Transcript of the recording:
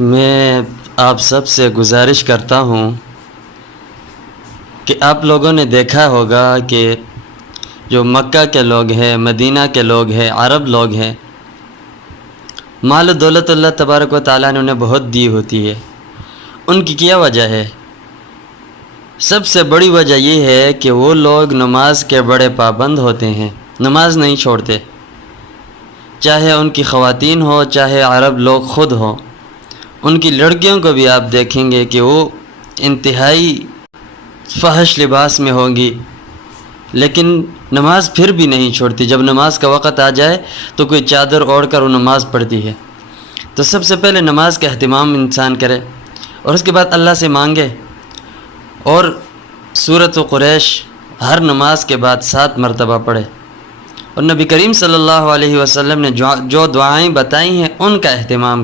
मैं आप सब से गुजारिश करता हूँ कि आप लोगों ने देखा होगा कि जो मक्का के लोग हैं, मदीना के लोग हैं, अरब लोग हैं, माल दौलत अल्लाह तबारक व तआला ने उन्हें बहुत दी होती है। उनकी क्या वजह है? सबसे बड़ी वजह ये है कि वो लोग नमाज के बड़े पाबंद होते हैं, नमाज नहीं छोड़ते। चाहे उनकी ख़वातीन हो, चाहे अरब लोग ख़ुद हों, उनकी लड़कियों को भी आप देखेंगे कि वो इंतहाई फहश लिबास में होंगी, लेकिन नमाज फिर भी नहीं छोड़ती। जब नमाज का वक़्त आ जाए तो कोई चादर ओढ़ कर वो नमाज़ पढ़ती है। तो सबसे पहले नमाज का अहतमाम इंसान करे और उसके बाद अल्लाह से मांगे। और सूरत कुरैश हर नमाज के बाद 7 मरतबा पढ़े। और नबी करीम सल्लल्लाहु अलैहि वसल्लम ने जो दुआएं बताई हैं उनका अहतमाम